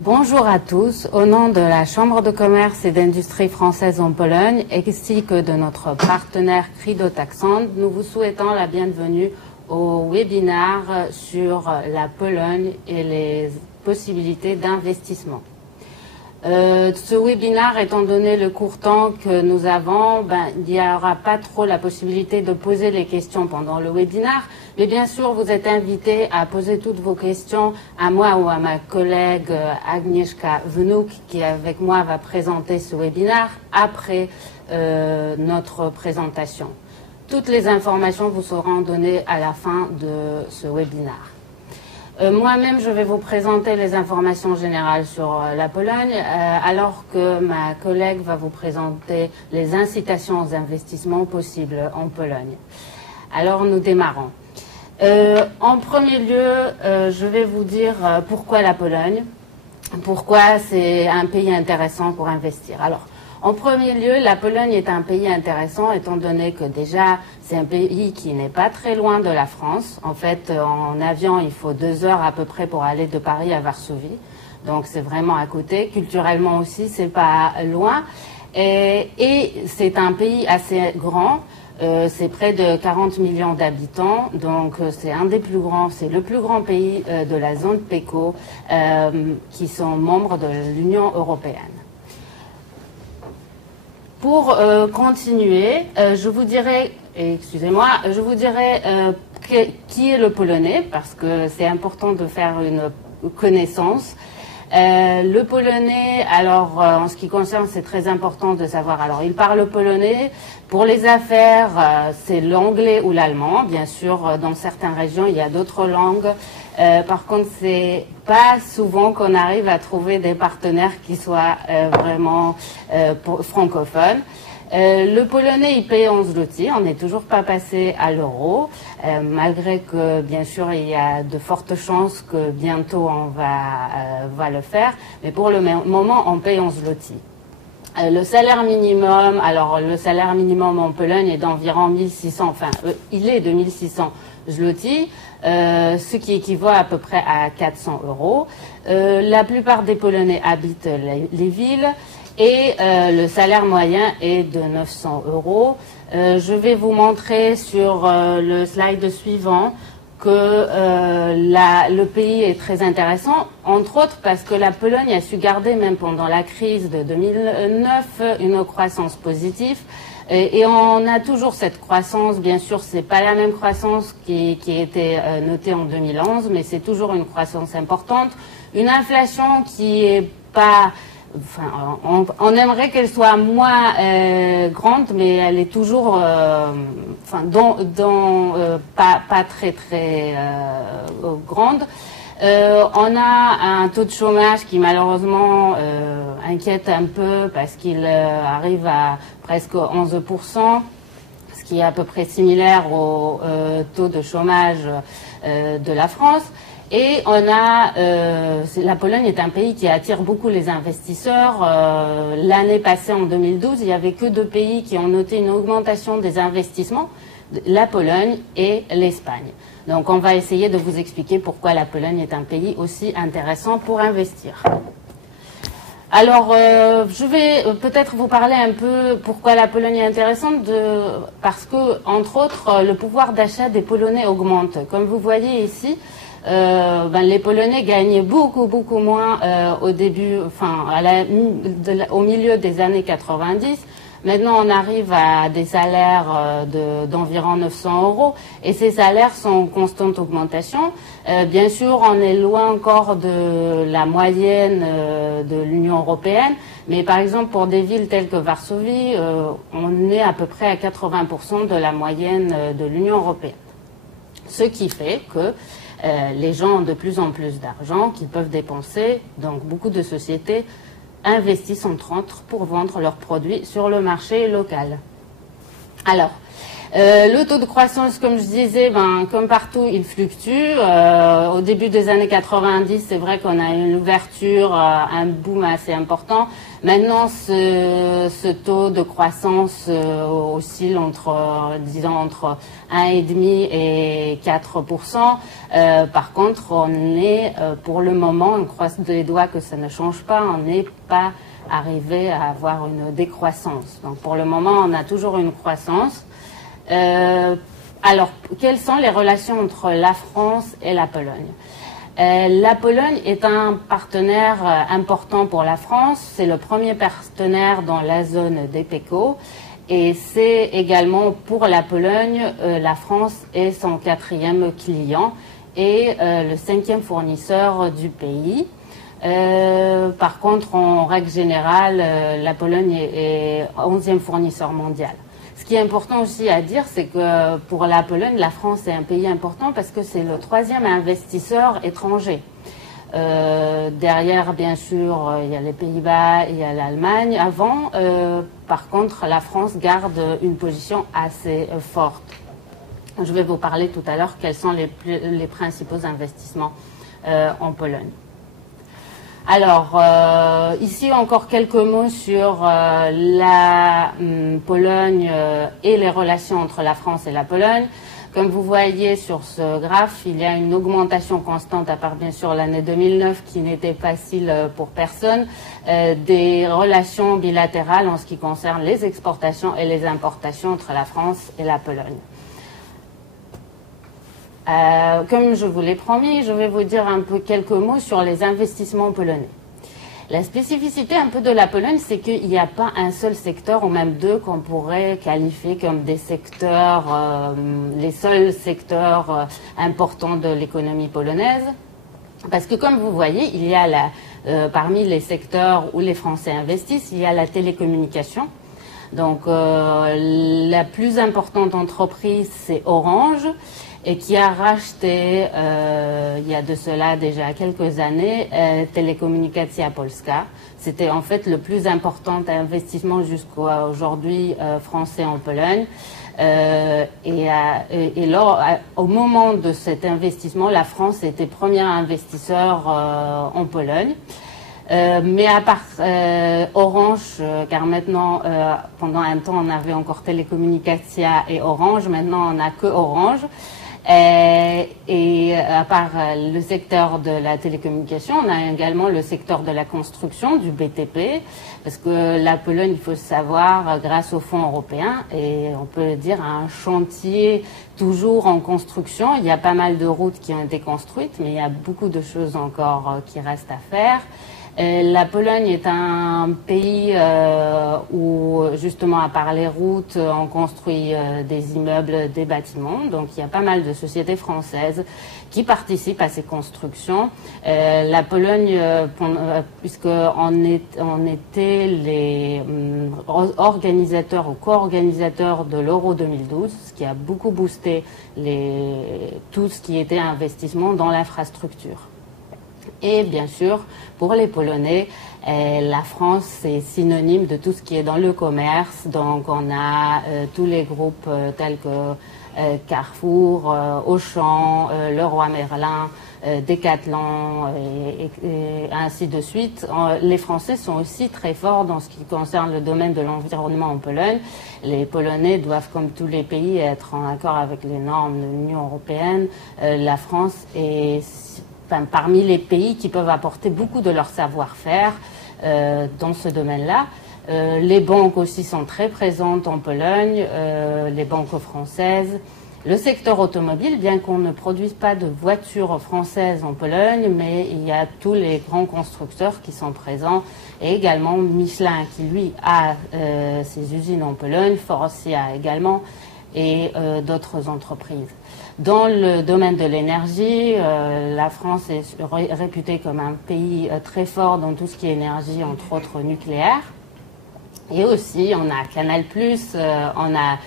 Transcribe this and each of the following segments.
Bonjour à tous. Au nom de la Chambre de commerce et d'industrie française en Pologne, ainsi que de notre partenaire Cridotaxand, nous vous souhaitons la bienvenue au webinaire sur la Pologne et les possibilités d'investissement. Ce webinaire, étant donné le court temps que nous avons, il n'y aura pas trop la possibilité de poser les questions pendant le webinaire, mais bien sûr, vous êtes invités à poser toutes vos questions à moi ou à ma collègue Agnieszka Wnuk, qui avec moi va présenter ce webinaire après notre présentation. Toutes les informations vous seront données à la fin de ce webinaire. Moi-même, je vais vous présenter les informations générales sur la Pologne, alors que ma collègue va vous présenter les incitations aux investissements possibles en Pologne. Alors, nous démarrons. En premier lieu, je vais vous dire pourquoi la Pologne, pourquoi c'est un pays intéressant pour investir. Alors, en premier lieu, la Pologne est un pays intéressant étant donné que déjà, c'est un pays qui n'est pas très loin de la France. En fait, en avion, il faut 2 heures à peu près pour aller de Paris à Varsovie. Donc, c'est vraiment à côté. Culturellement aussi, c'est pas loin. Et c'est un pays assez grand. C'est près de 40 millions d'habitants. Donc, c'est un des plus grands, c'est le plus grand pays de la zone PECO qui sont membres de l'Union européenne. Pour continuer, je vous dirai, je vous dirai qui est le Polonais, parce que c'est important de faire une connaissance. Le Polonais, alors en ce qui concerne, c'est très important de savoir. Alors, il parle polonais. Pour les affaires, c'est l'anglais ou l'allemand. Bien sûr, dans certaines régions, il y a d'autres langues. Par contre, c'est pas souvent qu'on arrive à trouver des partenaires qui soient vraiment francophones. Le polonais, il paye en zloty. On n'est toujours pas passé à l'euro, malgré que, bien sûr, il y a de fortes chances que bientôt on va le faire. Mais pour le moment, on paye en zloty. Le salaire minimum, alors le salaire minimum en Pologne est d'environ 1600, enfin, il est de 1600 zloty, ce qui équivaut à peu près à 400 euros. La plupart des Polonais habitent les villes et le salaire moyen est de 900 euros. Je vais vous montrer sur le slide suivant que le pays est très intéressant, entre autres parce que la Pologne a su garder, même pendant la crise de 2009, une croissance positive. Et on a toujours cette croissance, bien sûr, c'est pas la même croissance qui était notée en 2011, mais c'est toujours une croissance importante. Une inflation qui est pas... Enfin, on aimerait qu'elle soit moins grande, mais elle est toujours, pas très grande. On a un taux de chômage qui malheureusement inquiète un peu parce qu'il arrive à presque 11%, ce qui est à peu près similaire au taux de chômage de la France. Et la Pologne est un pays qui attire beaucoup les investisseurs. L'année passée, en 2012, il n'y avait que 2 pays qui ont noté une augmentation des investissements, la Pologne et l'Espagne. Donc on va essayer de vous expliquer pourquoi la Pologne est un pays aussi intéressant pour investir. Alors, je vais peut-être vous parler un peu pourquoi la Pologne est intéressante, parce que, entre autres, le pouvoir d'achat des Polonais augmente. Comme vous voyez ici, les Polonais gagnaient beaucoup moins au début, au milieu des années 90. Maintenant, on arrive à des salaires d'environ 900 euros et ces salaires sont en constante augmentation. Bien sûr, on est loin encore de la moyenne de l'Union européenne, mais par exemple, pour des villes telles que Varsovie, on est à peu près à 80% de la moyenne de l'Union européenne. Ce qui fait que les gens ont de plus en plus d'argent qu'ils peuvent dépenser, donc beaucoup de sociétés investissent entre autres pour vendre leurs produits sur le marché local. Alors, Le taux de croissance, comme je disais, comme partout, il fluctue. Au début des années 90, c'est vrai qu'on a une ouverture, un boom assez important. Maintenant, ce taux de croissance oscille disons, entre 1,5 et 4%. Par contre, on est, pour le moment, on croise les doigts que ça ne change pas, on n'est pas arrivé à avoir une décroissance. Donc, pour le moment, on a toujours une croissance. Alors, quelles sont les relations entre la France et la Pologne? La Pologne est un partenaire important pour la France. C'est le premier partenaire dans la zone d'EPECO. Et c'est également pour la Pologne, la France est son 4e client et le 5e fournisseur du pays. Par contre, en règle générale, la Pologne est 11e fournisseur mondial. Ce qui est important aussi à dire, c'est que pour la Pologne, la France est un pays important parce que c'est le 3e investisseur étranger. Derrière, bien sûr, il y a les Pays-Bas, il y a l'Allemagne. Avant, par contre, la France garde une position assez forte. Je vais vous parler tout à l'heure quels sont les principaux investissements en Pologne. Alors, ici encore quelques mots sur la Pologne et les relations entre la France et la Pologne. Comme vous voyez sur ce graphe, il y a une augmentation constante, à part bien sûr l'année 2009 qui n'était facile pour personne, des relations bilatérales en ce qui concerne les exportations et les importations entre la France et la Pologne. Comme je vous l'ai promis, je vais vous dire un peu quelques mots sur les investissements polonais. La spécificité un peu de la Pologne, c'est qu'il n'y a pas un seul secteur, ou même deux, qu'on pourrait qualifier comme des secteurs, les seuls secteurs importants de l'économie polonaise. Parce que comme vous voyez, il y a parmi les secteurs où les Français investissent, il y a la télécommunication. Donc la plus importante entreprise, c'est Orange, et qui a racheté, il y a de cela déjà quelques années, Telekomunikacja Polska. C'était en fait le plus important investissement jusqu'à aujourd'hui français en Pologne. Et là, au moment de cet investissement, la France était premier investisseur en Pologne. Mais à part Orange, car maintenant, pendant un temps, on avait encore Telekomunikacja et Orange, maintenant on n'a que Orange. Et à part le secteur de la télécommunication, on a également le secteur de la construction, du BTP, parce que la Pologne, il faut le savoir, grâce aux fonds européens, et on peut dire un chantier toujours en construction. Il y a pas mal de routes qui ont été construites, mais il y a beaucoup de choses encore qui restent à faire. La Pologne est un pays où, justement, à part les routes, on construit des immeubles, des bâtiments. Donc, il y a pas mal de sociétés françaises qui participent à ces constructions. La Pologne, puisqu'on était les organisateurs ou co-organisateurs de l'Euro 2012, ce qui a beaucoup boosté tout ce qui était investissement dans l'infrastructure. Et bien sûr, pour les Polonais, la France, c'est synonyme de tout ce qui est dans le commerce. Donc, on a tous les groupes tels que Carrefour, Auchan, Leroy Merlin, Decathlon et ainsi de suite. Les Français sont aussi très forts dans ce qui concerne le domaine de l'environnement en Pologne. Les Polonais doivent, comme tous les pays, être en accord avec les normes de l'Union européenne. La France est parmi les pays qui peuvent apporter beaucoup de leur savoir-faire dans ce domaine-là. Les banques aussi sont très présentes en Pologne, les banques françaises. Le secteur automobile, bien qu'on ne produise pas de voitures françaises en Pologne, mais il y a tous les grands constructeurs qui sont présents, et également Michelin qui, lui, a ses usines en Pologne, Faurecia également, et d'autres entreprises. Dans le domaine de l'énergie, la France est réputée comme un pays très fort dans tout ce qui est énergie, entre autres nucléaire. Et aussi, on a Canal+, on a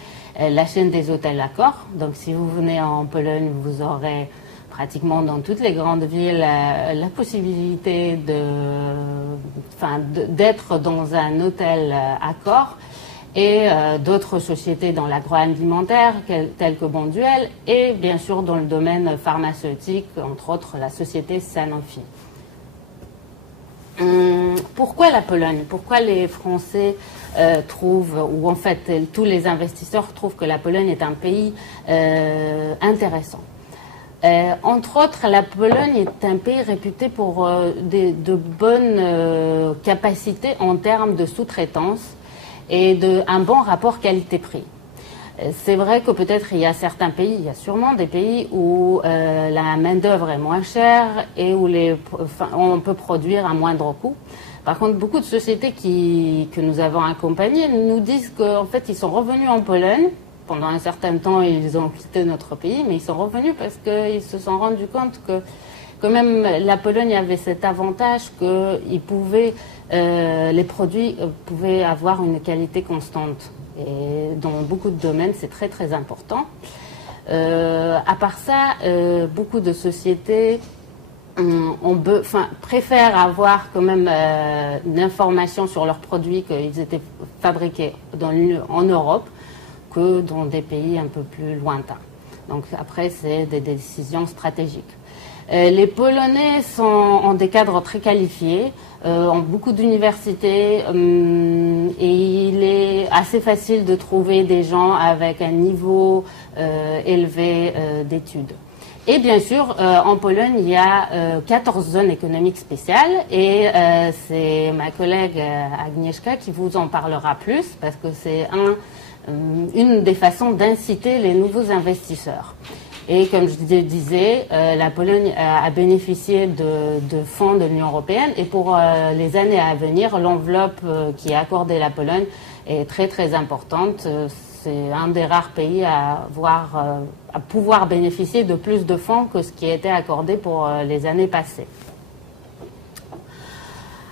la chaîne des hôtels Accor. Donc, si vous venez en Pologne, vous aurez pratiquement dans toutes les grandes villes la possibilité d'être dans un hôtel Accor. et d'autres sociétés dans l'agroalimentaire telles que Bonduelle et bien sûr dans le domaine pharmaceutique, entre autres la société Sanofi. Pourquoi la Pologne? Pourquoi les Français trouvent, ou en fait tous les investisseurs trouvent que la Pologne est un pays intéressant? Entre autres, la Pologne est un pays réputé pour de bonnes capacités en termes de sous-traitance et un bon rapport qualité-prix. C'est vrai que peut-être il y a certains pays, il y a sûrement des pays où la main-d'œuvre est moins chère et où on peut produire à moindre coût. Par contre, beaucoup de sociétés que nous avons accompagnées nous disent qu'en fait, ils sont revenus en Pologne. Pendant un certain temps, ils ont quitté notre pays, mais ils sont revenus parce qu'ils se sont rendus compte que quand même la Pologne avait cet avantage que les produits pouvaient avoir une qualité constante. Et dans beaucoup de domaines, c'est très très important. À part ça, beaucoup de sociétés préfèrent avoir quand même une information sur leurs produits qu'ils étaient fabriqués en Europe que dans des pays un peu plus lointains. Donc après, c'est des décisions stratégiques. Les Polonais ont des cadres très qualifiés, ont beaucoup d'universités et il est assez facile de trouver des gens avec un niveau élevé d'études. Et bien sûr, en Pologne, il y a 14 zones économiques spéciales et c'est ma collègue Agnieszka qui vous en parlera plus parce que c'est une des façons d'inciter les nouveaux investisseurs. Et comme je disais, la Pologne a bénéficié de fonds de l'Union européenne et pour les années à venir, l'enveloppe qui est accordée à la Pologne est très très importante. C'est un des rares pays à pouvoir bénéficier de plus de fonds que ce qui a été accordé pour les années passées.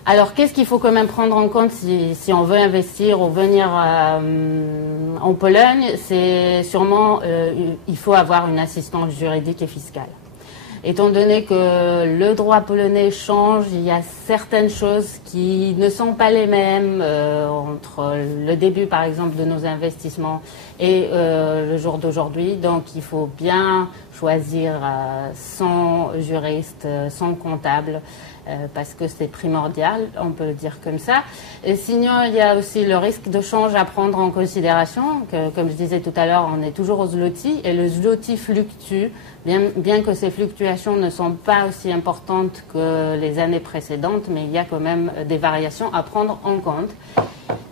Alors, qu'est-ce qu'il faut quand même prendre en compte si on veut investir ou venir en Pologne? C'est sûrement, il faut avoir une assistance juridique et fiscale. Étant donné que le droit polonais change, il y a certaines choses qui ne sont pas les mêmes entre le début, par exemple, de nos investissements et le jour d'aujourd'hui. Donc, il faut bien choisir son juriste, son comptable, parce que c'est primordial, on peut le dire comme ça. Et sinon, il y a aussi le risque de change à prendre en considération. Comme je disais tout à l'heure, on est toujours au zloty et le zloty fluctue, bien que ces fluctuations ne sont pas aussi importantes que les années précédentes, mais il y a quand même des variations à prendre en compte.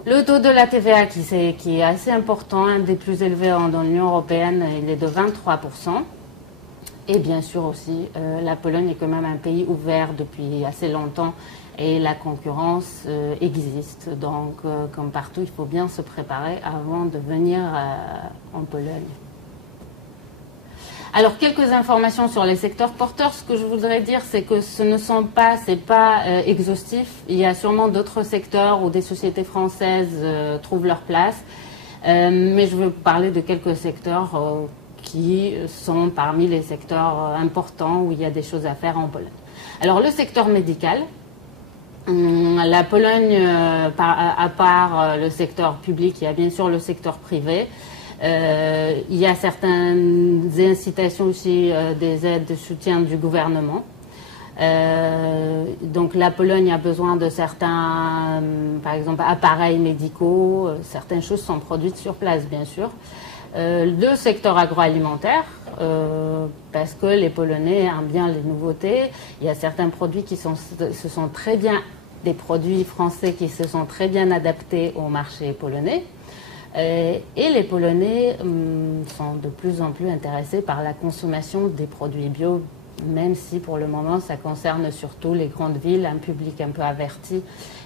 Le taux de la TVA qui est assez important, un des plus élevés dans l'Union européenne, il est de 23%. Et bien sûr aussi, la Pologne est quand même un pays ouvert depuis assez longtemps et la concurrence existe. Donc, comme partout, il faut bien se préparer avant de venir en Pologne. Alors, quelques informations sur les secteurs porteurs. Ce que je voudrais dire, c'est que c'est pas exhaustif. Il y a sûrement d'autres secteurs où des sociétés françaises trouvent leur place. Mais je veux parler de quelques secteurs qui sont parmi les secteurs importants où il y a des choses à faire en Pologne. Alors, le secteur médical. La Pologne, à part le secteur public, il y a bien sûr le secteur privé. Il y a certaines incitations aussi, des aides de soutien du gouvernement. Donc la Pologne a besoin de certains, par exemple, appareils médicaux. Certaines choses sont produites sur place, bien sûr. Le secteur agroalimentaire, parce que les Polonais aiment bien les nouveautés. Il y a certains produits des produits français qui se sont très bien adaptés au marché polonais. Et les Polonais sont de plus en plus intéressés par la consommation des produits bio, même si pour le moment ça concerne surtout les grandes villes, un public un peu averti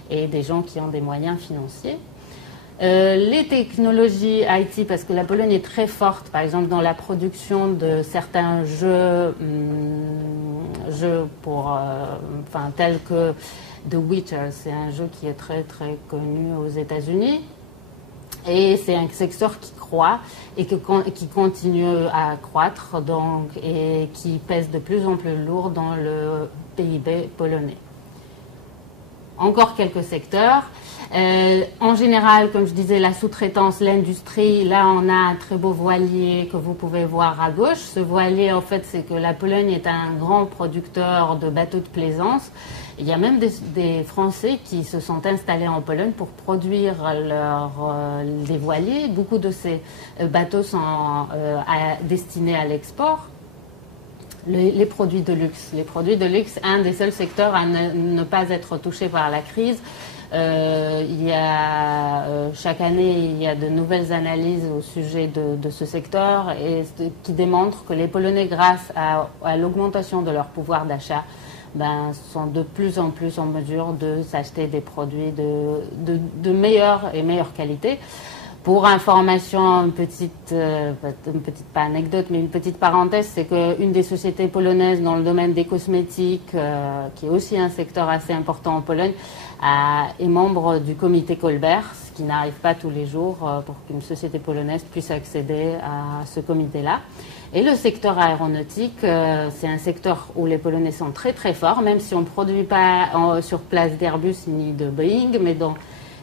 et des gens qui ont des moyens financiers. Les technologies IT, parce que la Pologne est très forte, par exemple dans la production de certains jeux tels que The Witcher, c'est un jeu qui est très très connu aux États-Unis. Et c'est un secteur qui croît et qui continue à croître et qui pèse de plus en plus lourd dans le PIB polonais. encore quelques secteurs. En général, comme je disais, la sous-traitance, l'industrie, là on a un très beau voilier que vous pouvez voir à gauche. Ce voilier, en fait, c'est que la Pologne est un grand producteur de bateaux de plaisance. Il y a même des Français qui se sont installés en Pologne pour produire des voiliers. Beaucoup de ces bateaux sont destinés à l'export. Les produits de luxe. Les produits de luxe, un des seuls secteurs à ne pas être touché par la crise. Chaque année, il y a de nouvelles analyses au sujet de ce secteur et qui démontrent que les Polonais, grâce à l'augmentation de leur pouvoir d'achat, sont de plus en plus en mesure de s'acheter des produits de meilleure et meilleure qualité. Pour information, une petite pas anecdote, mais une petite parenthèse, c'est qu'une des sociétés polonaises dans le domaine des cosmétiques, qui est aussi un secteur assez important en Pologne, est membre du comité Colbert, ce qui n'arrive pas tous les jours pour qu'une société polonaise puisse accéder à ce comité-là. Et le secteur aéronautique, c'est un secteur où les Polonais sont très très forts, même si on ne produit pas sur place d'Airbus ni de Boeing, mais dans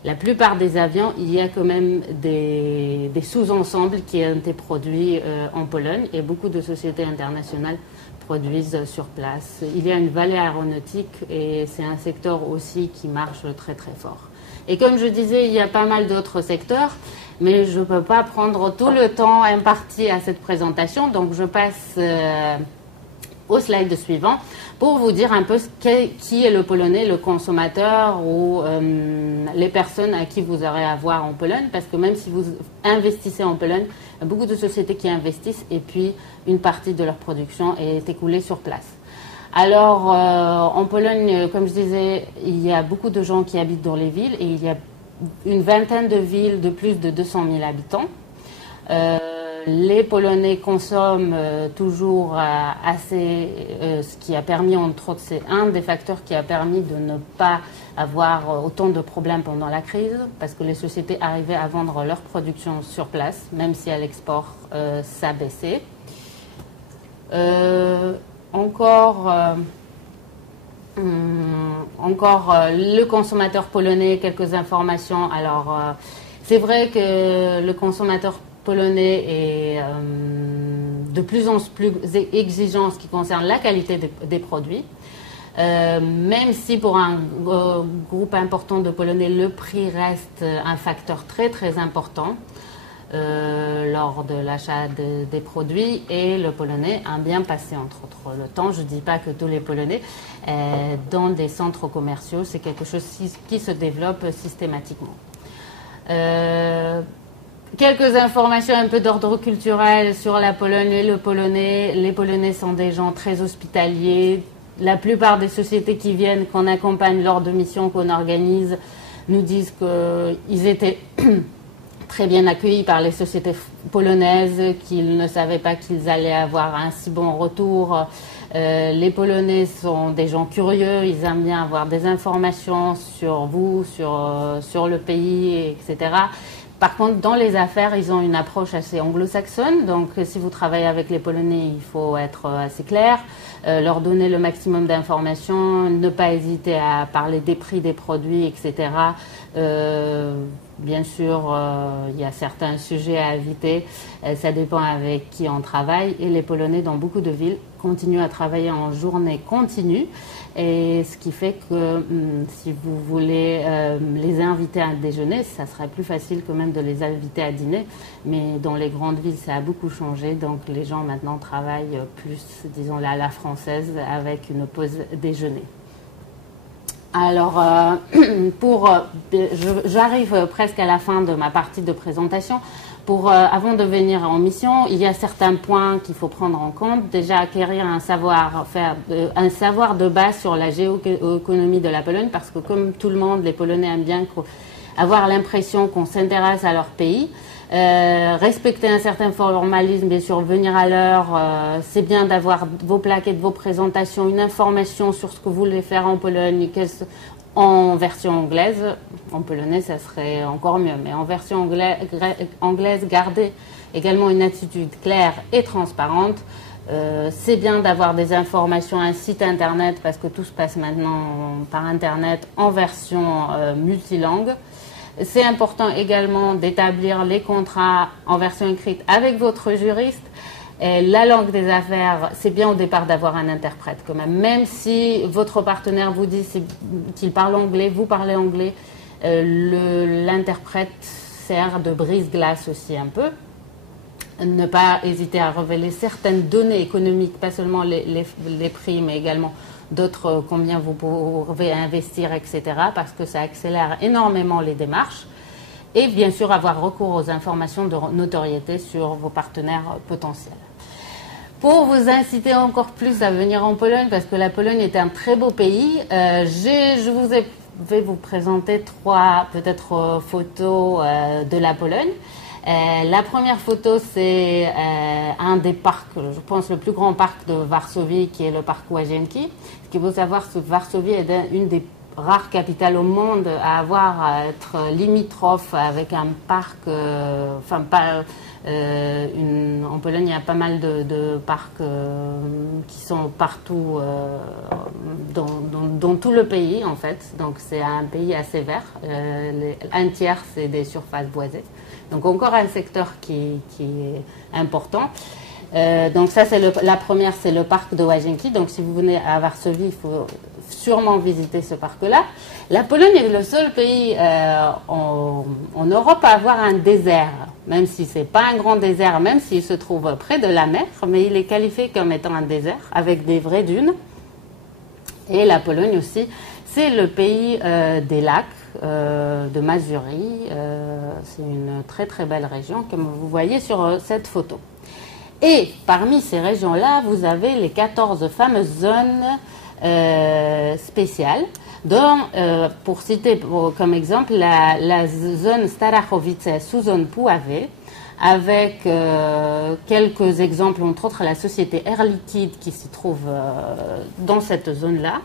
la plupart des avions, il y a quand même des sous-ensembles qui ont été produits en Pologne et beaucoup de sociétés internationales produisent sur place. Il y a une vallée aéronautique et c'est un secteur aussi qui marche très très fort. Et comme je disais, il y a pas mal d'autres secteurs, mais je ne peux pas prendre tout le temps imparti à cette présentation, donc je passe au slide suivant pour vous dire un peu qui est le Polonais, le consommateur ou les personnes à qui vous aurez à voir en Pologne, parce que même si vous investissez en Pologne, il y a beaucoup de sociétés qui investissent et puis une partie de leur production est écoulée sur place. Alors, en Pologne, comme je disais, il y a beaucoup de gens qui habitent dans les villes et il y a une vingtaine de villes de plus de 200 000 habitants. Les Polonais consomment toujours assez, ce qui a permis, entre autres, c'est un des facteurs qui a permis de ne pas avoir autant de problèmes pendant la crise, parce que les sociétés arrivaient à vendre leur production sur place, même si à l'export, ça baissait. Le consommateur polonais, quelques informations. Alors, c'est vrai que le consommateur polonais est de plus en plus exigeant en ce qui concerne la qualité des produits. Même si pour un groupe important de Polonais, le prix reste un facteur très très important lors de l'achat des produits, et le Polonais a bien passé entre autres le temps. Je ne dis pas que tous les Polonais dans des centres commerciaux, c'est quelque chose qui se développe systématiquement. Quelques informations un peu d'ordre culturel sur la Pologne et le Polonais. Les Polonais sont des gens très hospitaliers. La plupart des sociétés qui viennent, qu'on accompagne lors de missions qu'on organise, nous disent qu'ils étaient très bien accueillis par les sociétés polonaises, qu'ils ne savaient pas qu'ils allaient avoir un si bon retour. Les Polonais sont des gens curieux, ils aiment bien avoir des informations sur vous, sur le pays, etc. Par contre, dans les affaires, ils ont une approche assez anglo-saxonne. Donc, si vous travaillez avec les Polonais, il faut être assez clair, leur donner le maximum d'informations, ne pas hésiter à parler des prix des produits, etc. Bien sûr, il y a certains sujets à éviter. Ça dépend avec qui on travaille. Et les Polonais, dans beaucoup de villes, continuent à travailler en journée continue. Et ce qui fait que si vous voulez les inviter à déjeuner, ça serait plus facile que même de les inviter à dîner. Mais dans les grandes villes, ça a beaucoup changé. Donc les gens maintenant travaillent plus, disons, à la française, avec une pause déjeuner. Alors, j'arrive presque à la fin de ma partie de présentation. Avant de venir en mission, il y a certains points qu'il faut prendre en compte. Déjà, acquérir un savoir de base sur la géoéconomie de la Pologne, parce que comme tout le monde, les Polonais aiment bien avoir l'impression qu'on s'intéresse à leur pays. Respecter un certain formalisme, bien sûr, venir à l'heure. C'est bien d'avoir vos plaquettes, vos présentations, une information sur ce que vous voulez faire en Pologne, en version anglaise. En polonais, ça serait encore mieux, mais en version anglaise, gardez également une attitude claire et transparente. C'est bien d'avoir des informations, un site internet, parce que tout se passe maintenant par internet en version multilangue. C'est important également d'établir les contrats en version écrite avec votre juriste. Et la langue des affaires, c'est bien au départ d'avoir un interprète quand même. Même si votre partenaire vous dit qu'il parle anglais, vous parlez anglais, l'interprète sert de brise-glace aussi un peu. Ne pas hésiter à révéler certaines données économiques, pas seulement les prix, mais également d'autres, combien vous pouvez investir, etc., parce que ça accélère énormément les démarches. Et bien sûr, avoir recours aux informations de notoriété sur vos partenaires potentiels. Pour vous inciter encore plus à venir en Pologne, parce que la Pologne est un très beau pays, je vais vous présenter 3 peut-être photos de la Pologne. La première photo, c'est un des parcs, je pense le plus grand parc de Varsovie, qui est le parc Łazienki. Ce qu'il faut savoir, c'est que Varsovie est une des rares capitales au monde à être limitrophe avec un parc, en Pologne, il y a pas mal de parcs qui sont partout dans tout le pays, en fait. Donc, c'est un pays assez vert. Un tiers, c'est des surfaces boisées. Donc, encore un secteur qui est important. Donc, ça, c'est la première, c'est le parc de Łazienki. Donc, si vous venez à Varsovie, il faut sûrement visiter ce parc-là. La Pologne est le seul pays en Europe à avoir un désert, même si ce n'est pas un grand désert, même s'il se trouve près de la mer, mais il est qualifié comme étant un désert, avec des vraies dunes. Et la Pologne aussi, c'est le pays des lacs, de Mazurie. C'est une très très belle région, comme vous voyez sur cette photo. Et parmi ces régions-là, vous avez les 14 fameuses zones spéciales. Pour citer comme exemple la zone Starachowice sous zone Puławy, avec quelques exemples, entre autres la société Air Liquide qui s'y trouve dans cette zone-là.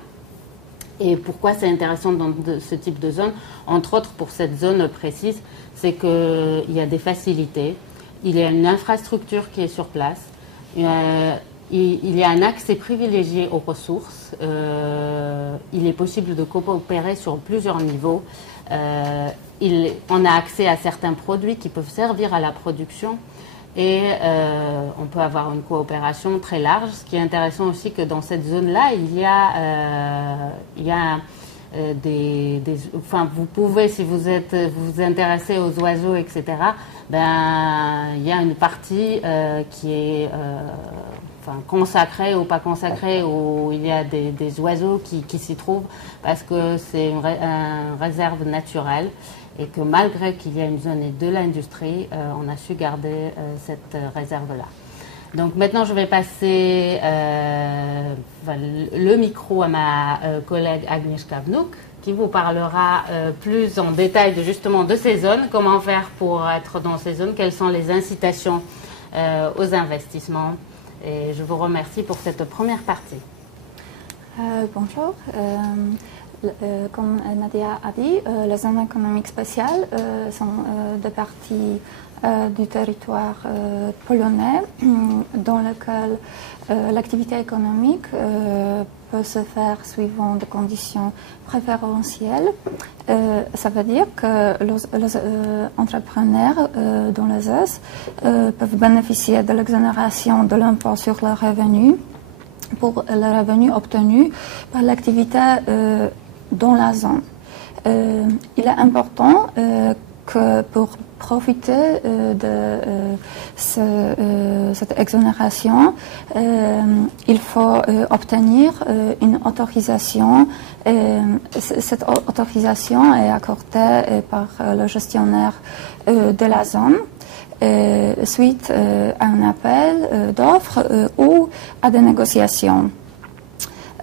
Et pourquoi c'est intéressant dans ce type de zone? Entre autres, pour cette zone précise, c'est qu'il y a des facilités, il y a une infrastructure qui est sur place, il y a un accès privilégié aux ressources, il est possible de coopérer sur plusieurs niveaux, on a accès à certains produits qui peuvent servir à la production et on peut avoir une coopération très large. Ce qui est intéressant aussi, que dans cette zone-là, il y a vous pouvez, si vous vous intéressez aux oiseaux, etc., il y a une partie qui est consacrée ou pas consacrée, où il y a des oiseaux qui s'y trouvent, parce que c'est une réserve naturelle, et que malgré qu'il y a une zone de l'industrie, on a su garder cette réserve-là. Donc maintenant, je vais passer le micro à ma collègue Agnieszka Wnuk, qui vous parlera plus en détail justement de ces zones, comment faire pour être dans ces zones, quelles sont les incitations aux investissements. Et je vous remercie pour cette première partie. Bonjour. Comme Nadia a dit, les zones économiques spéciales sont des parties du territoire polonais dans lequel l'activité économique peut se faire suivant des conditions préférentielles. Ça veut dire que les entrepreneurs dans les ZES peuvent bénéficier de l'exonération de l'impôt sur les revenus pour les revenus obtenus par l'activité dans la zone. Il est important que pour profiter de cette exonération, il faut obtenir une autorisation. Cette autorisation est accordée par le gestionnaire de la zone suite à un appel d'offres ou à des négociations.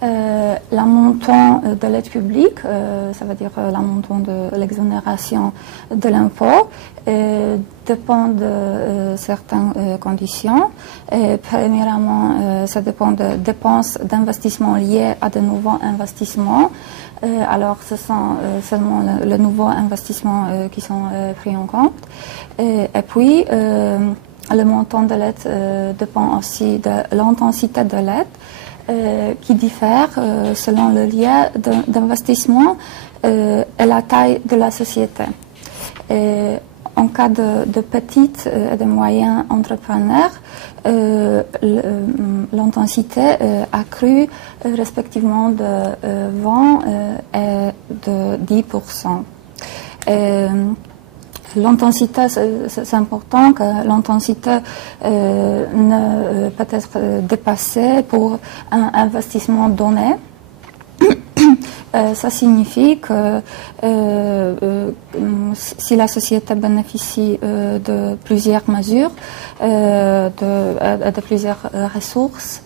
La montant de l'aide publique, ça veut dire la montant de l'exonération de l'impôt, dépend de certaines conditions. Premièrement, ça dépend de dépenses d'investissement liées à de nouveaux investissements. Alors, ce sont seulement les nouveaux investissements qui sont pris en compte. Et puis, le montant de l'aide dépend aussi de l'intensité de l'aide, qui diffère selon le lieu d'investissement et la taille de la société. Et en cas de petites et de moyens entrepreneurs, l'intensité accrue respectivement de 20 et de 10%. L'intensité, c'est important que l'intensité ne peut être dépassée pour un investissement donné. Ça signifie que si la société bénéficie de plusieurs mesures, de plusieurs ressources,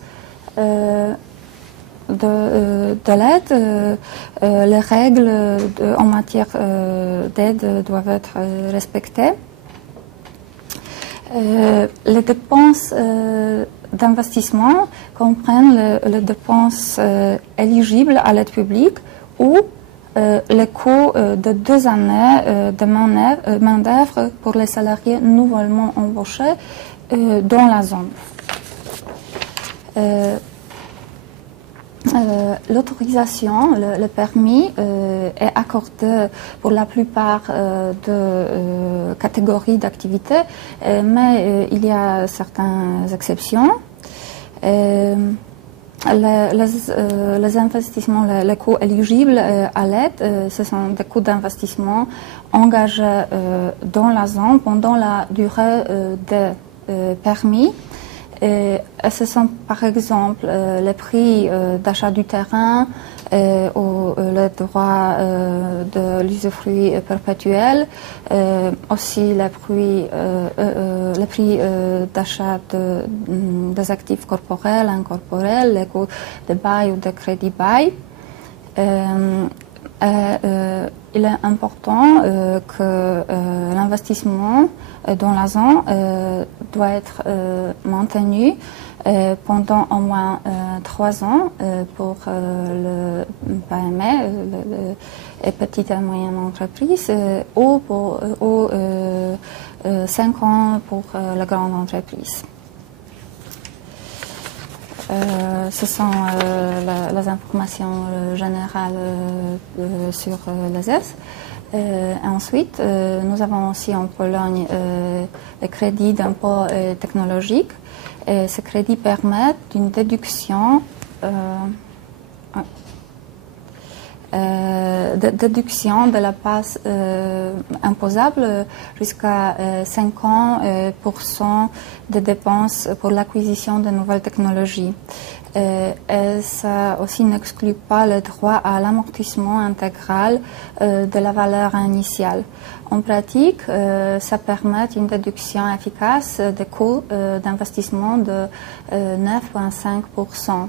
de l'aide, les règles en matière d'aide doivent être respectées. Les dépenses d'investissement comprennent les dépenses éligibles à l'aide publique ou les coûts de 2 années de main-d'œuvre pour les salariés nouvellement embauchés dans la zone. L'autorisation, le permis est accordé pour la plupart de catégories d'activités, mais il y a certaines exceptions. Les investissements, les coûts éligibles à l'aide, ce sont des coûts d'investissement engagés dans la zone pendant la durée des permis. Et ce sont par exemple les prix d'achat du terrain ou le droit de l'usufruit perpétuel, aussi les prix d'achat des actifs corporels, incorporels, les coûts de bail ou de crédit bail. Il est important que l'investissement dans la zone doit être maintenu pendant au moins 3 ans pour le PME, les petites et moyennes entreprises, ou 5 ans pour les grandes entreprises. Ce sont les informations générales sur les aides. Ensuite, nous avons aussi en Pologne les crédits d'impôt technologique. Ces crédits permettent une déduction de la base imposable jusqu'à 50% des dépenses pour l'acquisition de nouvelles technologies. Et ça aussi n'exclut pas le droit à l'amortissement intégral de la valeur initiale. En pratique, ça permet une déduction efficace des coûts d'investissement de 9,5%.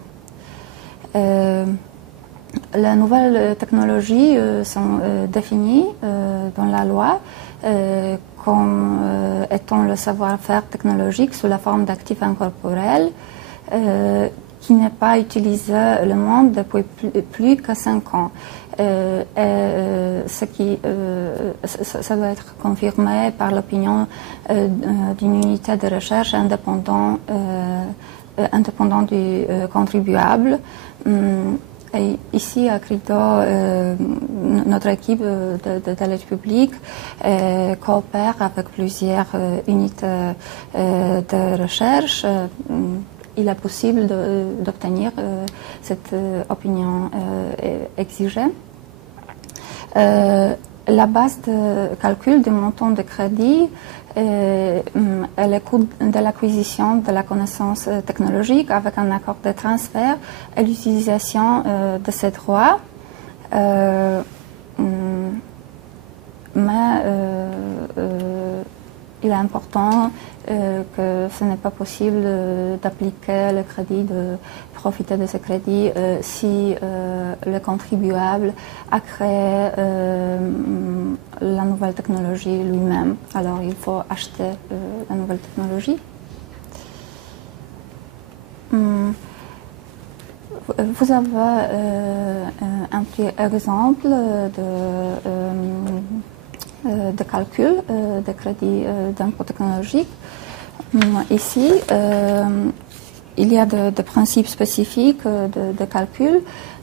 Les nouvelles technologies sont définies dans la loi comme étant le savoir-faire technologique sous la forme d'actifs incorporels qui n'est pas utilisé le monde depuis plus que 5 ans. Ça doit être confirmé par l'opinion d'une unité de recherche indépendante du contribuable. Et ici, à Crido, notre équipe de l'aide publique coopère avec plusieurs unités de recherche. Il est possible d'obtenir cette opinion exigée. La base de calcul du montant de crédit et le coût de l'acquisition de la connaissance technologique avec un accord de transfert et l'utilisation de ces droits. Mais il est important que ce n'est pas possible d'appliquer le crédit, de profiter de ce crédit si le contribuable a créé la nouvelle technologie lui-même. Alors il faut acheter la nouvelle technologie. Vous avez un petit exemple de calcul de crédit d'impôt technologique. Ici, il y a des principes spécifiques de calcul,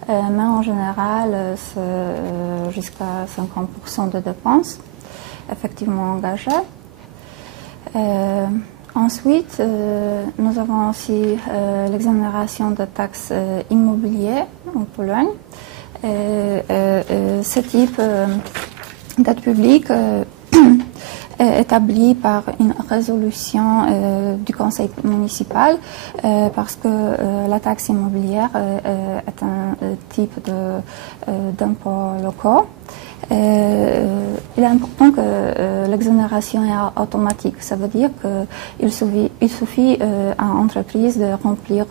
mais en général, c'est jusqu'à 50% de dépenses effectivement engagées. Ensuite, nous avons aussi l'exonération de taxes immobilières en Pologne. Ce type d'aide publique est établi par une résolution du conseil municipal parce que la taxe immobilière est un type d'impôt locaux. Il est important que l'exonération est automatique. Ça veut dire qu'il suffit à l'entreprise de remplir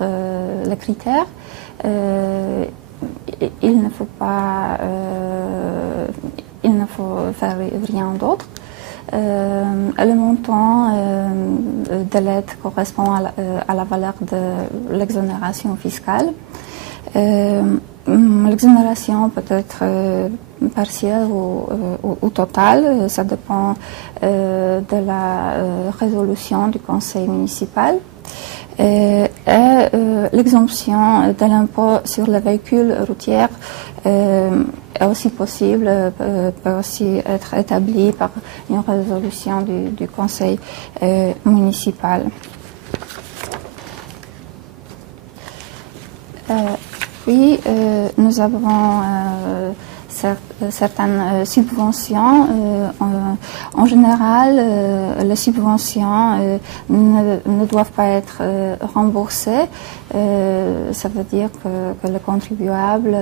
les critères. Il ne faut faire rien d'autre. Le montant de l'aide correspond à la valeur de l'exonération fiscale. L'exonération peut être partielle ou totale, ça dépend de la résolution du conseil municipal. Et l'exemption de l'impôt sur les véhicules routiers est aussi possible, peut aussi être établie par une résolution du conseil municipal. Puis, nous avons certaines subventions. En général, les subventions ne doivent pas être remboursées. Ça veut dire que le contribuable,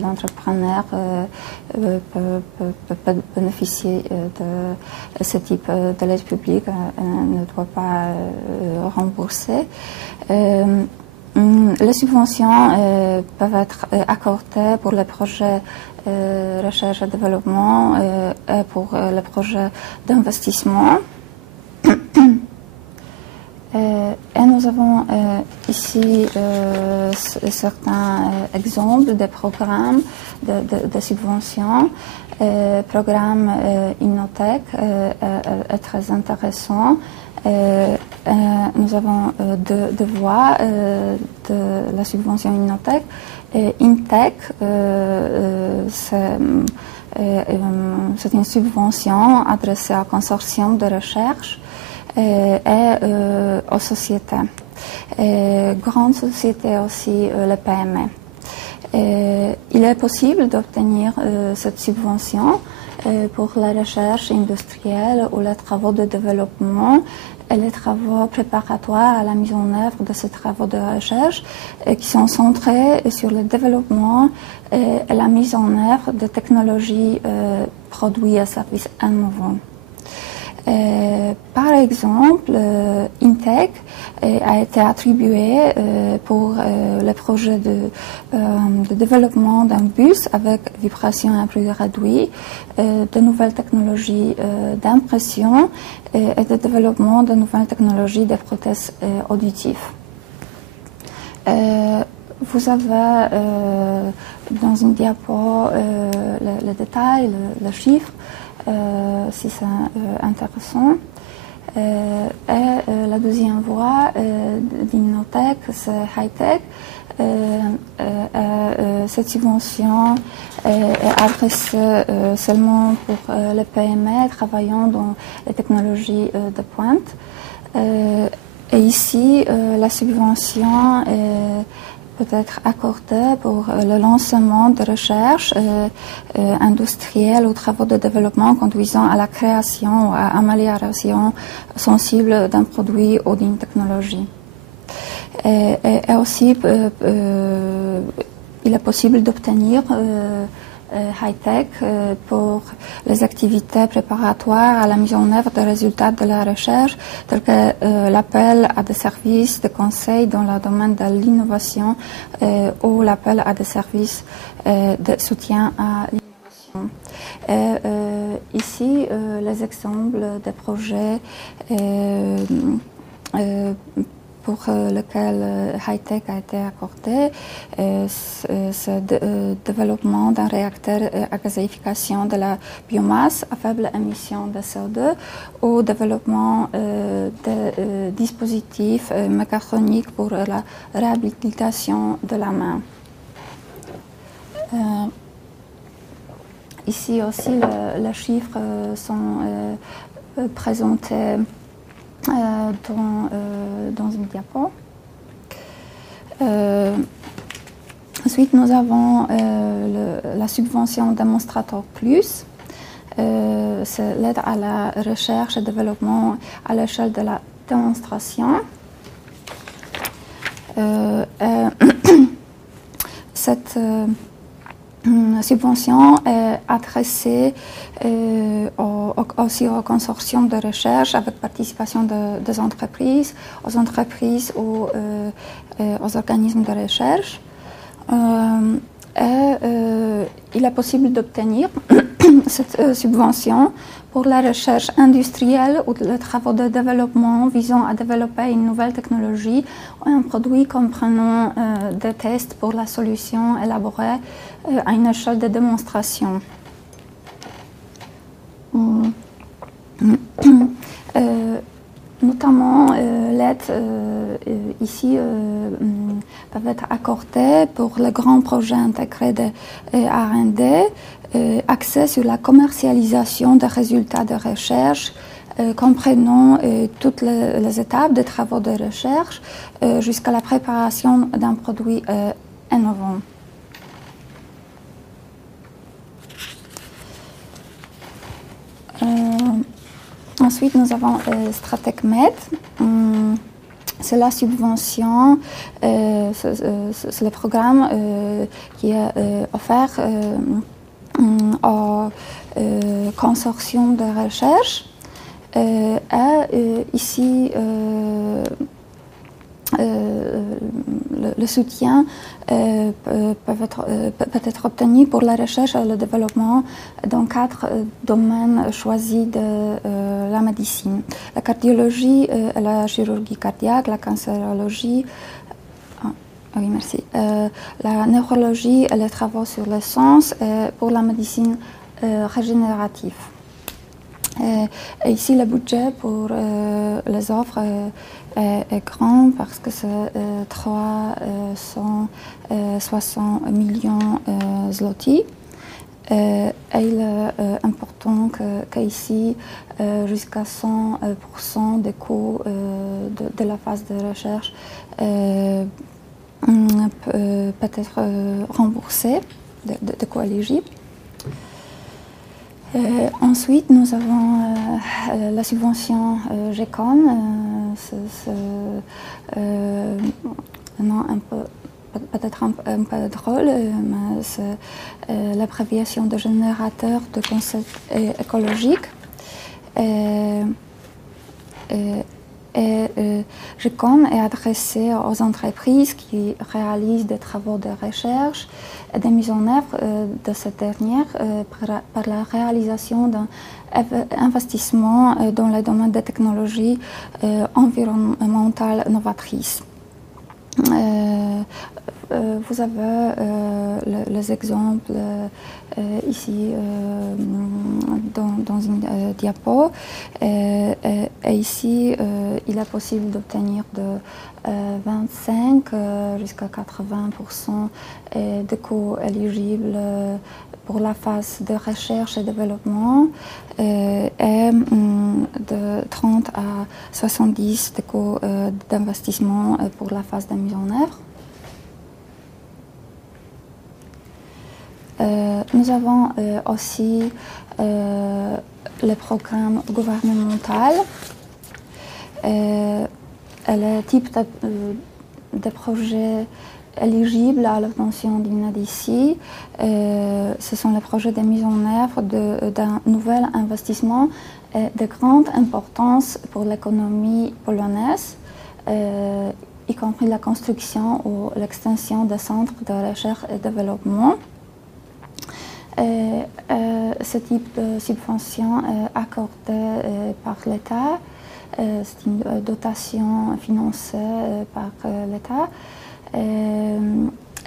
l'entrepreneur peut bénéficier de ce type de l'aide publique, ne doit pas rembourser. Les subventions peuvent être accordées pour les projets recherche et développement et pour les projets d'investissement. Et nous avons ici certains exemples de programmes de subventions. Le programme Innotech est très intéressant. Nous avons deux voies de la subvention Innotech. Intech, c'est une subvention adressée à un consortium de recherche et aux sociétés. Grandes sociétés aussi, les PME. Il est possible d'obtenir cette subvention pour la recherche industrielle ou les travaux de développement et les travaux préparatoires à la mise en œuvre de ces travaux de recherche qui sont centrés sur le développement et la mise en œuvre de technologies, produits et services innovants. Par exemple, Intech a été attribué pour le projet de développement d'un bus avec vibration à prix réduit, de nouvelles technologies d'impression et de développement de nouvelles technologies de prothèses auditives. Vous avez dans une diapo le détail, le chiffre. Si c'est intéressant. Et la deuxième voie d'Innotech, c'est Hightech. Cette subvention est adressée seulement pour les PME travaillant dans les technologies de pointe. Et ici, la subvention peut être accordée pour le lancement de recherches industrielles ou travaux de développement conduisant à la création ou à l'amélioration sensible d'un produit ou d'une technologie. Et aussi, il est possible d'obtenir Hightech pour les activités préparatoires à la mise en œuvre des résultats de la recherche, tels que l'appel à des services de conseil dans le domaine de l'innovation ou l'appel à des services de soutien à l'innovation. Ici, les exemples des projets pour lequel Hightech a été accordé, c'est le développement d'un réacteur à gazéification de la biomasse à faible émission de CO2 au développement de dispositifs mécatroniques pour la réhabilitation de la main. Ici aussi, les chiffres sont présentés dans une diapo. Ensuite, nous avons la subvention Démonstrator Plus. C'est l'aide à la recherche et développement à l'échelle de la démonstration. Cette subvention est adressée aussi au consortium de recherche avec participation des entreprises, aux entreprises ou aux organismes de recherche. Il est possible d'obtenir cette subvention pour la recherche industrielle ou les travaux de développement visant à développer une nouvelle technologie ou un produit comprenant des tests pour la solution élaborée à une échelle de démonstration. Notamment, l'aide ici peut être accordée pour les grands projets intégrés de R&D, axés sur la commercialisation des résultats de recherche, comprenant toutes les étapes des travaux de recherche jusqu'à la préparation d'un produit innovant. Ensuite, nous avons StratecMed. C'est la subvention, c'est le programme qui est offert au consortium de recherche. Et ici, le soutien peut être obtenu pour la recherche et le développement dans 4 domaines choisis de la médecine. La cardiologie et la chirurgie cardiaque, la cancérologie, oui, merci. La neurologie et les travaux sur les sens et pour la médecine régénérative. Et ici, le budget pour les offres est grand parce que c'est 360 millions zloty. Et il est important qu'ici, jusqu'à 100% des coûts de la phase de recherche peut être remboursé, de coûts éligibles. Ensuite, nous avons la subvention GECON. Peut-être un peu drôle, mais c'est l'abréviation de générateur de concept écologique. GECON est adressé aux entreprises qui réalisent des travaux de recherche et de mise en œuvre de cette dernière par la réalisation d'un investissement dans le domaine des technologies environnementales novatrices. Vous avez les exemples ici dans une diapo. Et ici, il est possible d'obtenir de 25 jusqu'à 80% de coûts éligibles pour la phase de recherche et développement et de 30 à 70 de coûts d'investissement pour la phase de mise en œuvre. Nous avons aussi le programme gouvernemental. Le type de projet éligibles à l'obtention d'une aide ici, ce sont les projets de mise en œuvre d'un nouvel investissement de grande importance pour l'économie polonaise, y compris la construction ou l'extension des centres de recherche et développement. Ce type de subvention est accordé par l'État C'est une dotation financée par l'État.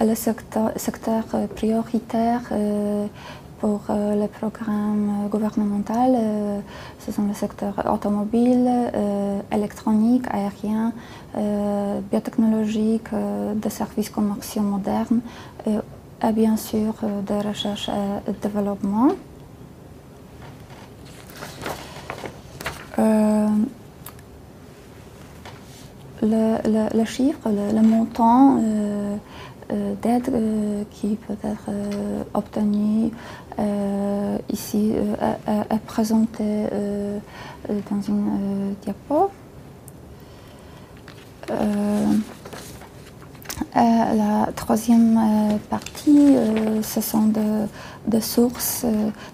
Le secteur prioritaire pour le programme gouvernemental, ce sont les secteurs automobile, électronique, aérien, biotechnologique, des services commerciaux modernes et bien sûr de recherche et développement. Le chiffre, le montant d'aide qui peut être obtenu ici est présenté dans une diapo. La troisième partie, ce sont des sources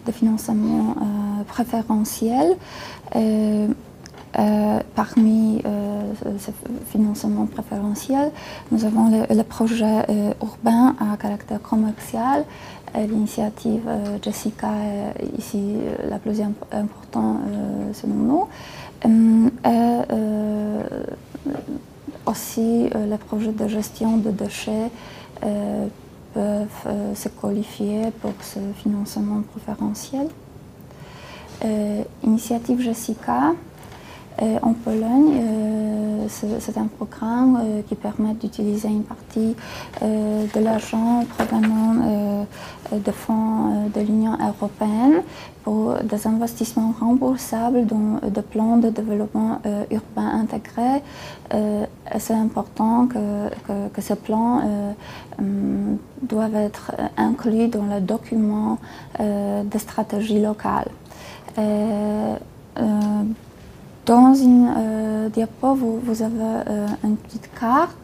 de financement préférentiels. Parmi ce financement préférentiel, nous avons le projet urbain à caractère commercial. L'initiative Jessica est ici la plus importante selon nous. Aussi, les projets de gestion de déchets peuvent se qualifier pour ce financement préférentiel. Initiative Jessica. En Pologne, c'est un programme qui permet d'utiliser une partie de l'argent provenant des fonds de l'Union européenne pour des investissements remboursables dans des plans de développement urbain intégrés. C'est important que ces plans doivent être inclus dans le document de stratégie locale. Dans une diapo, vous avez une petite carte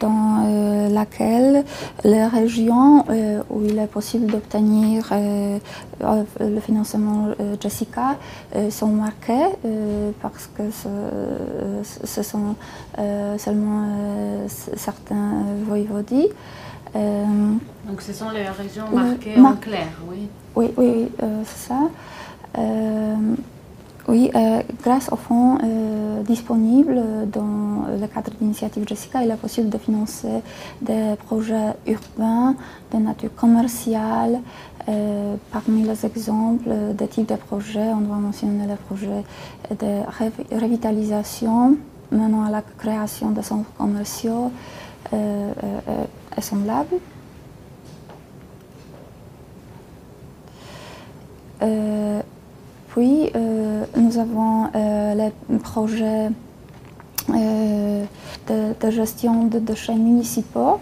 dans laquelle les régions où il est possible d'obtenir le financement Jessica sont marquées parce que ce sont seulement certains voïvodies. Donc ce sont les régions marquées en clair, oui. Oui, c'est ça. Oui, grâce aux fonds disponibles dans le cadre de l'initiative Jessica, il est possible de financer des projets urbains de nature commerciale. Parmi les exemples des types de projets, on doit mentionner les projets de revitalisation menant à la création de centres commerciaux et semblables. Puis, nous avons les projets de gestion de déchets municipaux.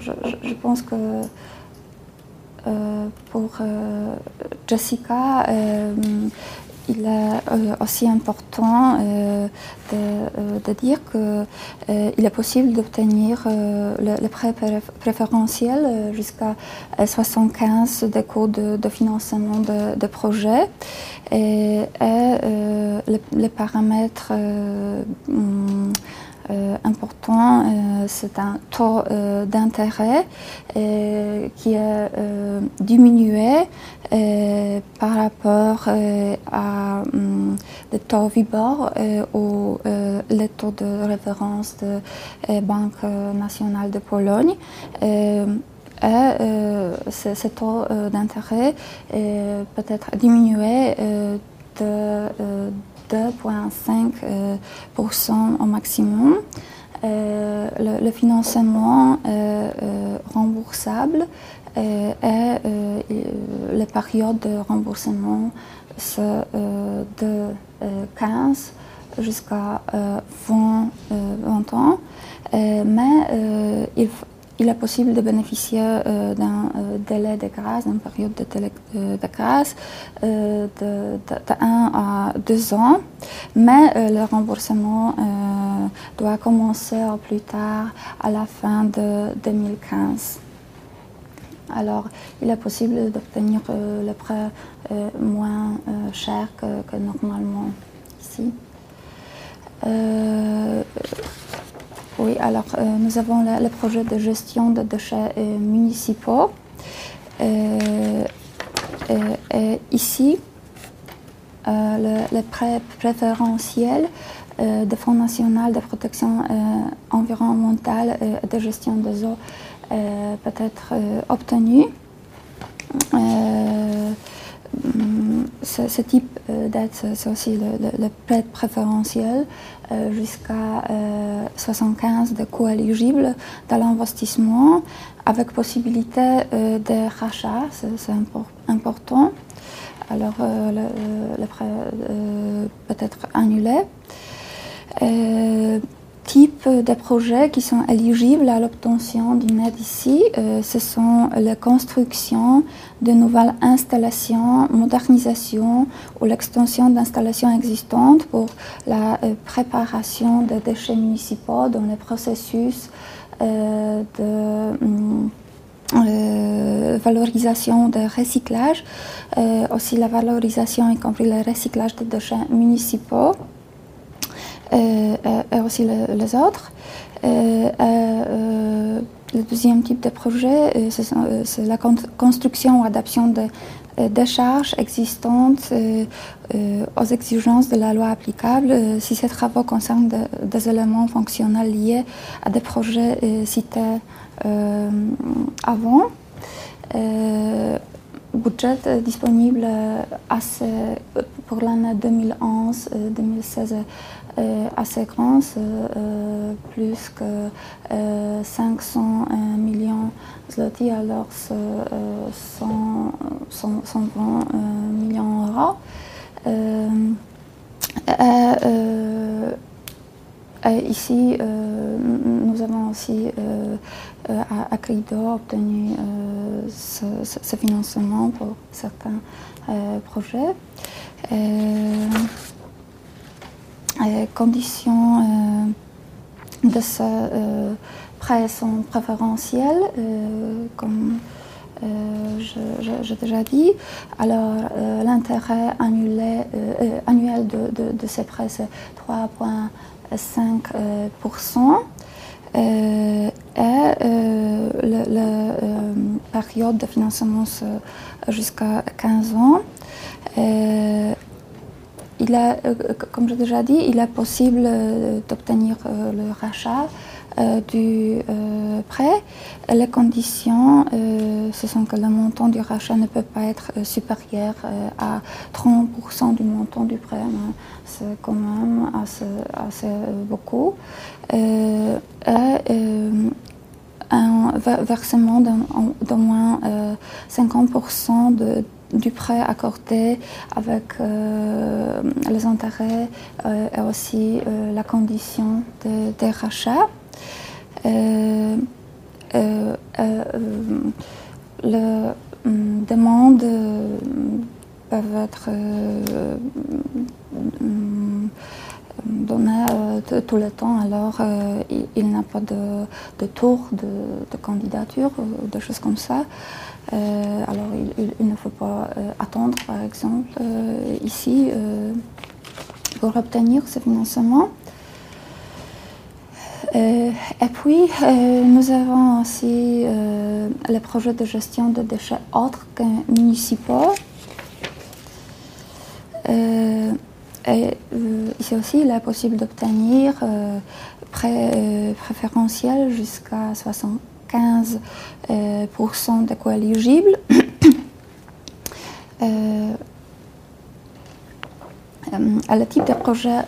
Je pense que pour Jessica, il est aussi important de dire qu'il est possible d'obtenir le prêt préférentiel jusqu'à 75 déco de financement de projets. Et les paramètres important, c'est un taux d'intérêt qui est diminué par rapport à des taux VIBOR ou les taux de référence de Banque nationale de Pologne. Ce taux d'intérêt peut être diminué de 2,5% au maximum. Le financement remboursable et les périodes de remboursement c'est de 15 jusqu'à 20 ans. Mais il est possible de bénéficier d'un délai de grâce, d'une période de grâce de 1 à 2 ans, mais le remboursement doit commencer au plus tard à la fin de 2015. Alors, il est possible d'obtenir le prêt moins cher que normalement ici. Oui, alors nous avons le projet de gestion de déchets municipaux. ici, le prêt préférentiel du Fonds national de protection environnementale et de gestion des eaux peut être obtenu. Ce type d'aide, c'est aussi le prêt préférentiel jusqu'à 75 de coûts éligibles dans l'investissement avec possibilité de rachat, c'est important. Alors le prêt peut être annulé. Type de projets qui sont éligibles à l'obtention d'une aide ici, ce sont la construction de nouvelles installations, modernisation ou l'extension d'installations existantes pour la préparation des déchets municipaux dans le processus de valorisation de recyclage, aussi la valorisation y compris le recyclage des déchets municipaux. Et aussi les autres. Le deuxième type de projet, c'est la construction ou adaptation de décharges existantes aux exigences de la loi applicable si ces travaux concernent des éléments fonctionnels liés à des projets cités avant. Budget disponible pour l'année 2011-2016 assez grand, plus que 500 millions zloty, alors 120 millions d'euros. Ici, nous avons aussi à Crido obtenu ce financement pour certains projets. Conditions de ce prêt sont préférentielles, comme j'ai déjà dit. Alors, l'intérêt annuel de ces prêts, c'est 3,5%. Et la période de financement, c'est jusqu'à 15 ans. Comme j'ai déjà dit, il est possible d'obtenir le rachat du prêt. Les conditions, ce sont que le montant du rachat ne peut pas être supérieur à 30% du montant du prêt. C'est quand même assez beaucoup. Un versement d'au moins 50% du prêt accordé avec les intérêts et aussi la condition des rachats. Les demandes peuvent être données tout le temps, alors il n'y a pas de tour de candidature ou des choses comme ça. Alors il ne faut pas attendre, par exemple, ici pour obtenir ce financement. Et puis, nous avons aussi les projets de gestion de déchets autres que municipaux. Et ici aussi, il est possible d'obtenir prêt préférentiel jusqu'à 75% de coûts éligibles. Le type de projet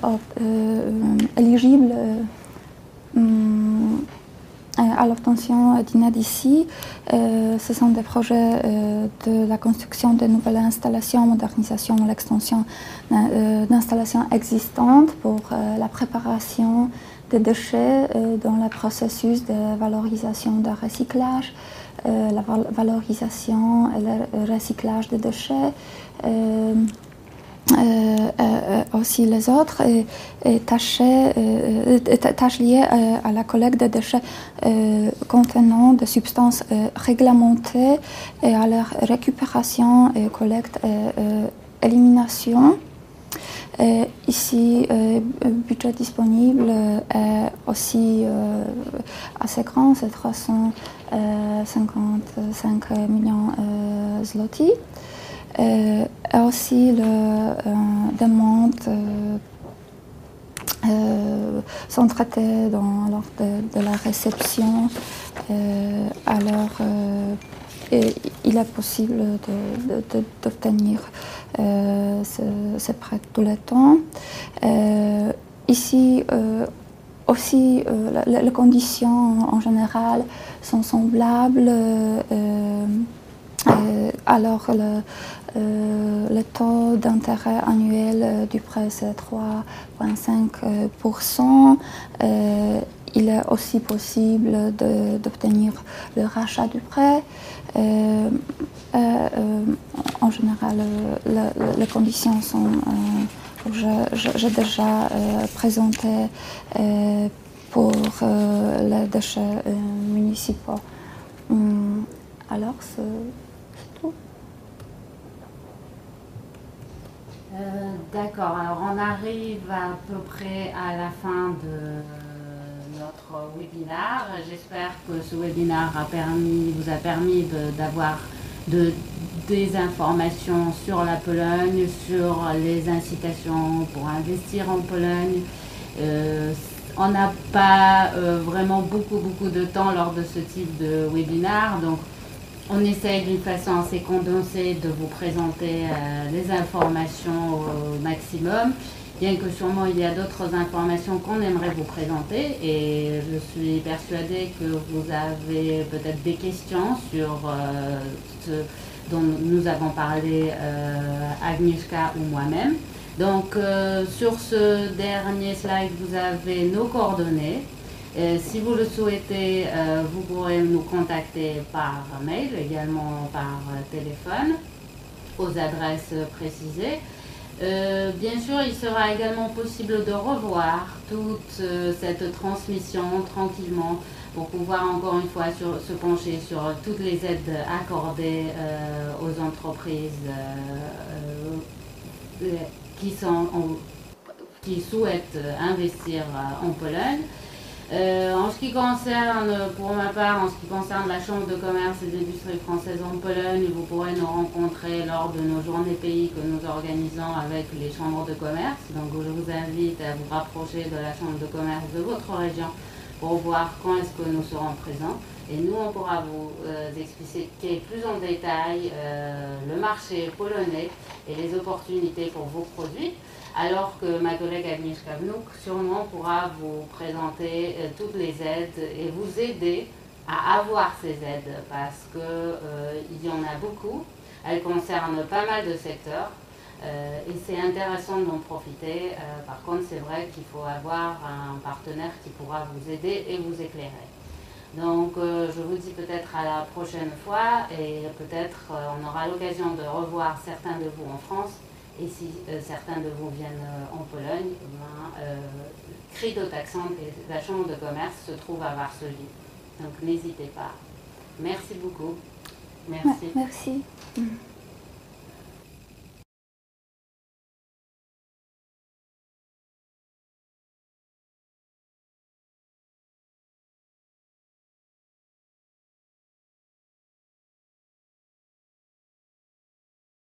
éligible à l'obtention d'une aide ici, ce sont des projets de la construction de nouvelles installations, modernisation ou l'extension d'installations existantes pour la préparation des déchets dans le processus de valorisation de recyclage, la valorisation et le recyclage des déchets. Aussi les autres tâches liées à la collecte des déchets contenant des substances réglementées et à leur récupération et collecte et élimination. Ici, le budget disponible est aussi assez grand, c'est 355 millions zloty. Et aussi les demandes sont traitées lors de la réception. Alors, il est possible d'obtenir ce prêt tout le temps. Ici, aussi, les conditions en général sont semblables. Alors, le taux d'intérêt annuel du prêt, c'est 3,5%. Il est aussi possible d'obtenir le rachat du prêt. En général, les conditions sont, j'ai déjà présenté pour les déchets municipaux. Alors, c'est tout. D'accord, alors on arrive à peu près à la fin de notre webinaire. J'espère que ce webinaire vous a permis d'avoir des informations sur la Pologne, sur les incitations pour investir en Pologne. On n'a pas vraiment beaucoup de temps lors de ce type de webinaire, donc on essaye d'une façon assez condensée de vous présenter les informations au maximum, bien que sûrement il y a d'autres informations qu'on aimerait vous présenter, et je suis persuadée que vous avez peut-être des questions sur ce dont nous avons parlé, Agnieszka ou moi-même. Donc sur ce dernier slide, vous avez nos coordonnées. Si vous le souhaitez, vous pourrez nous contacter par mail, également par téléphone, aux adresses précisées. Bien sûr, il sera également possible de revoir toute cette transmission tranquillement pour pouvoir encore une fois se pencher sur toutes les aides accordées aux entreprises qui souhaitent investir en Pologne. En ce qui concerne, pour ma part, en ce qui concerne la Chambre de commerce et d'industrie française en Pologne, vous pourrez nous rencontrer lors de nos journées pays que nous organisons avec les chambres de commerce. Donc je vous invite à vous rapprocher de la Chambre de commerce de votre région pour voir quand est-ce que nous serons présents. Et nous, on pourra vous expliquer plus en détail le marché polonais et les opportunités pour vos produits, alors que ma collègue Agnieszka Wnuk sûrement pourra vous présenter toutes les aides et vous aider à avoir ces aides, parce qu'il y en a beaucoup, elles concernent pas mal de secteurs et c'est intéressant d'en profiter. Par contre, c'est vrai qu'il faut avoir un partenaire qui pourra vous aider et vous éclairer. Donc je vous dis peut-être à la prochaine fois, et peut-être on aura l'occasion de revoir certains de vous en France. Et si certains de vous viennent en Pologne, Credo Taxant et la Chambre de commerce se trouve à Varsovie. Donc n'hésitez pas. Merci beaucoup. Merci. Merci.